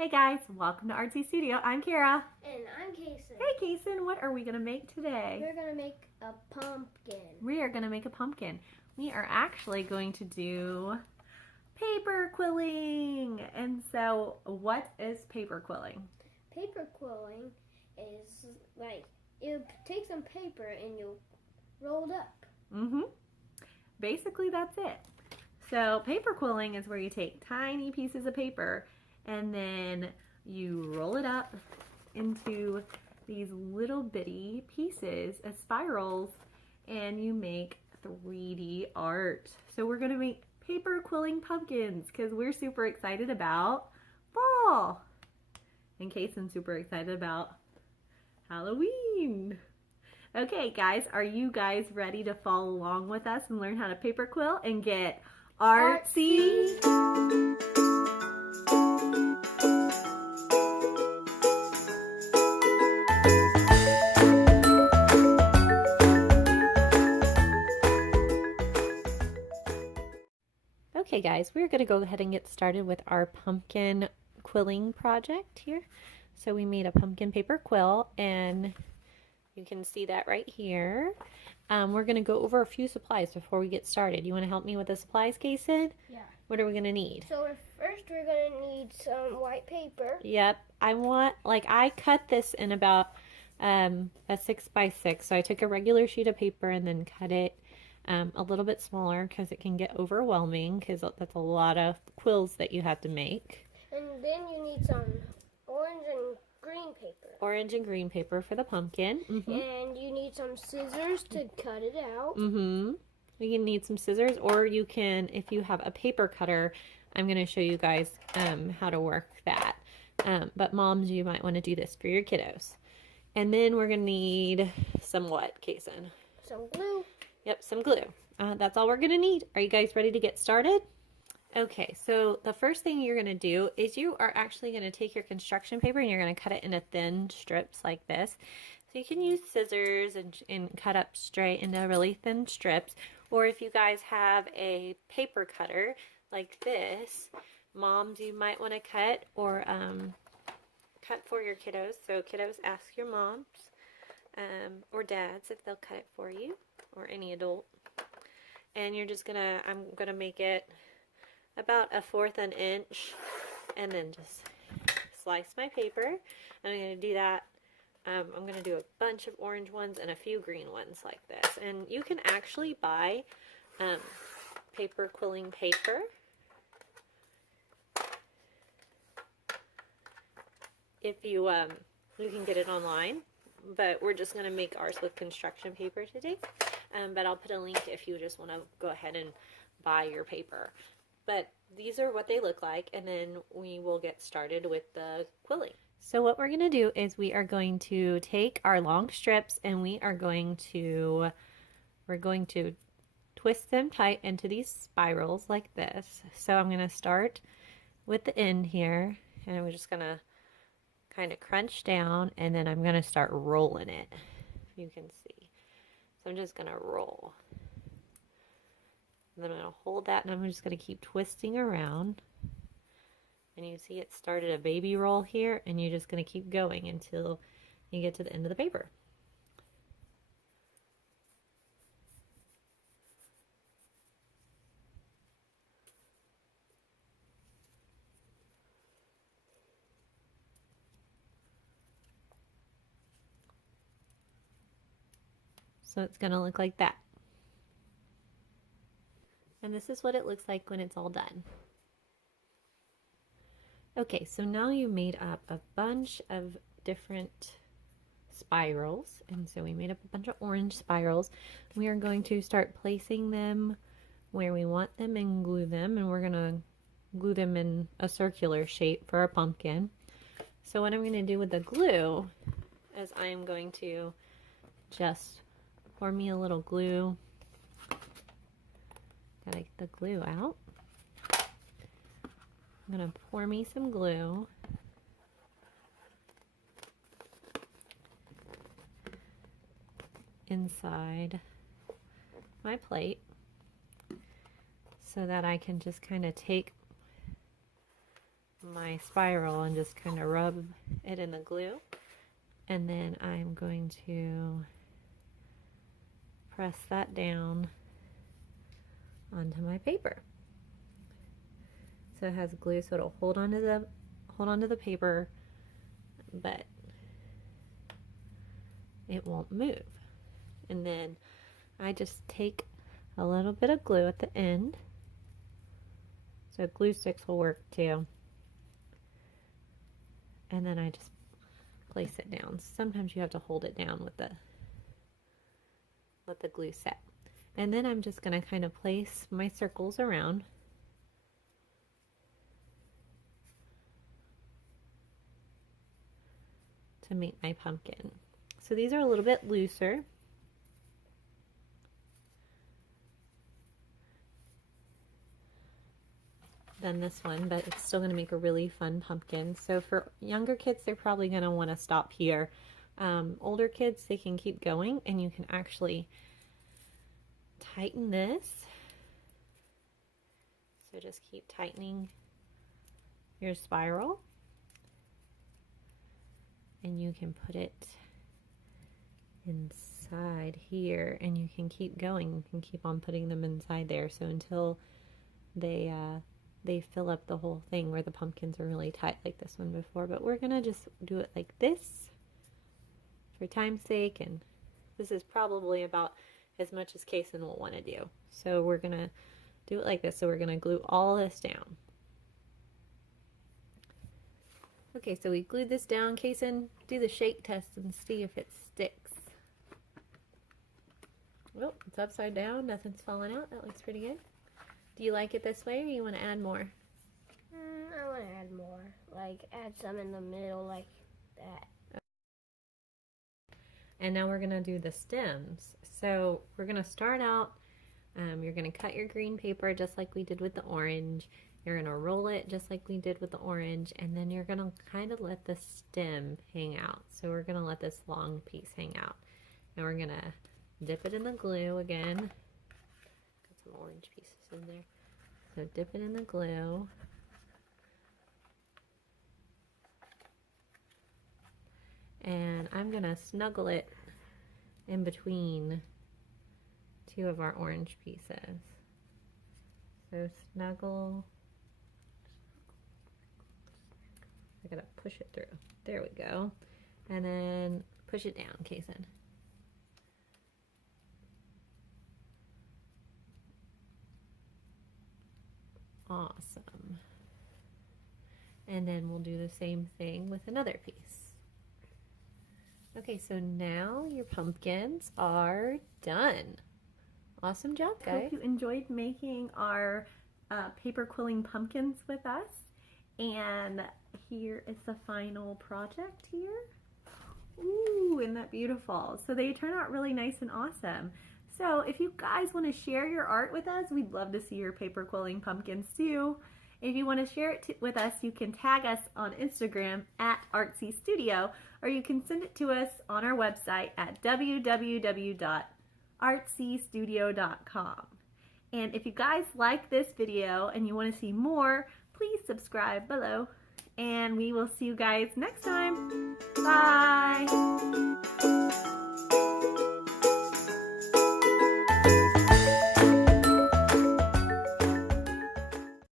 Hey guys, welcome to Artsy Studio. I'm Kara. And I'm Kason. Hey Kason, what are we going to make today? We're going to make a pumpkin. We are going to make a pumpkin. We are actually going to do paper quilling. And so, what is paper quilling? Paper quilling is like, you take some paper and you roll it up. Basically, that's it. So, paper quilling is where you take tiny pieces of paper and then you roll it up into these little bitty pieces as spirals and you make 3D art. So we're going to make paper quilling pumpkins because we're super excited about fall. And Kason's super excited about Halloween. Okay guys, are you guys ready to follow along with us and learn how to paper quill and get artsy? Okay guys, we're going to go ahead and get started with our pumpkin quilling project here. So we made a pumpkin paper quill and you can see that right here. We're going to go over a few supplies before we get started. You want to help me with the supplies, Kason? Yeah. What are we going to need? So first we're going to need some white paper. Yep. I cut this in about a 6x6. So I took a regular sheet of paper and then cut it a little bit smaller because it can get overwhelming because that's a lot of quills that you have to make. And then you need some orange and green paper. Orange and green paper for the pumpkin. And you need some scissors to cut it out. You can need some scissors, or you can, if you have a paper cutter, I'm going to show you guys how to work that. But moms, you might want to do this for your kiddos. And then we're going to need some what, Kason? Some glue. Yep, some glue. That's all we're going to need. Are you guys ready to get started? Okay, so the first thing you're going to do is you are actually going to take your construction paper and you're going to cut it into thin strips like this. So you can use scissors and cut up straight into really thin strips. Or if you guys have a paper cutter like this, moms, you might want to cut or cut for your kiddos. So kiddos, ask your moms or dads if they'll cut it for you, or any adult. And you're just gonna, I'm gonna make it about 1/4 an inch and then just slice my paper. I'm gonna do that. I'm gonna do a bunch of orange ones and a few green ones like this. And you can actually buy paper quilling paper. If you you can get it online, but we're just gonna make ours with construction paper today. But I'll put a link if you just want to go ahead and buy your paper. But these are what they look like, and then we will get started with the quilling. So what we're going to do is we are going to take our long strips and we're going to twist them tight into these spirals like this. So I'm going to start with the end here, and we're just going to kind of crunch down, and then I'm going to start rolling it, if you can see. So I'm just going to roll. And then I'm going to hold that, and I'm just going to keep twisting around. And you see it started a baby roll here, and you're just going to keep going until you get to the end of the paper. So it's going to look like that. And this is what it looks like when it's all done. Okay, so now you made up a bunch of different spirals. And so we made up a bunch of orange spirals. We are going to start placing them where we want them and glue them. And we're going to glue them in a circular shape for our pumpkin. So what I'm going to do with the glue is I am going to just pour me a little glue. Gotta get the glue out. I'm gonna pour me some glue. Inside my plate so that I can just kind of take my spiral and just kind of rub it in the glue. And then I'm going to press that down onto my paper. So it has glue, so it'll hold onto the paper, but it won't move. And then I just take a little bit of glue at the end. So glue sticks will work too. And then I just place it down. Sometimes you have to hold it down with the glue set. And then I'm just going to kind of place my circles around. To make my pumpkin. So these are a little bit looser. Than this one, but it's still going to make a really fun pumpkin. So for younger kids, they're probably going to want to stop here. Older kids, they can keep going, and you can actually tighten this. So just keep tightening your spiral, and you can put it inside here, and you can keep going. You can keep on putting them inside there, so until they fill up the whole thing, where the pumpkins are really tight like this one before. But we're gonna just do it like this for time's sake, and this is probably about as much as Kason will want to do. So we're gonna do it like this. So we're gonna glue all this down. Okay, so we glued this down. Kason, do the shake test and see if it sticks. Oh, it's upside down. Nothing's falling out. That looks pretty good. Do you like it this way, or you want to add more? I want to add more. Like, add some in the middle like that. And now we're going to do the stems. So we're going to start out, you're going to cut your green paper just like we did with the orange. You're going to roll it just like we did with the orange. And then you're going to kind of let the stem hang out. So we're going to let this long piece hang out. And we're going to dip it in the glue again. Got some orange pieces in there. So dip it in the glue. And I'm going to snuggle it in between two of our orange pieces. So snuggle. I gotta push it through. There we go. And then push it down, Kason. Awesome. And then we'll do the same thing with another piece. Okay, so now your pumpkins are done. Awesome job, guys. Hope you enjoyed making our paper quilling pumpkins with us. And here is the final project here. Ooh, isn't that beautiful? So they turn out really nice and awesome. So if you guys want to share your art with us, we'd love to see your paper quilling pumpkins too. If you want to share it with us, you can tag us on Instagram at Artsy Studio, or you can send it to us on our website at www.artsystudio.com. And if you guys like this video and you want to see more, please subscribe below. And we will see you guys next time. Bye!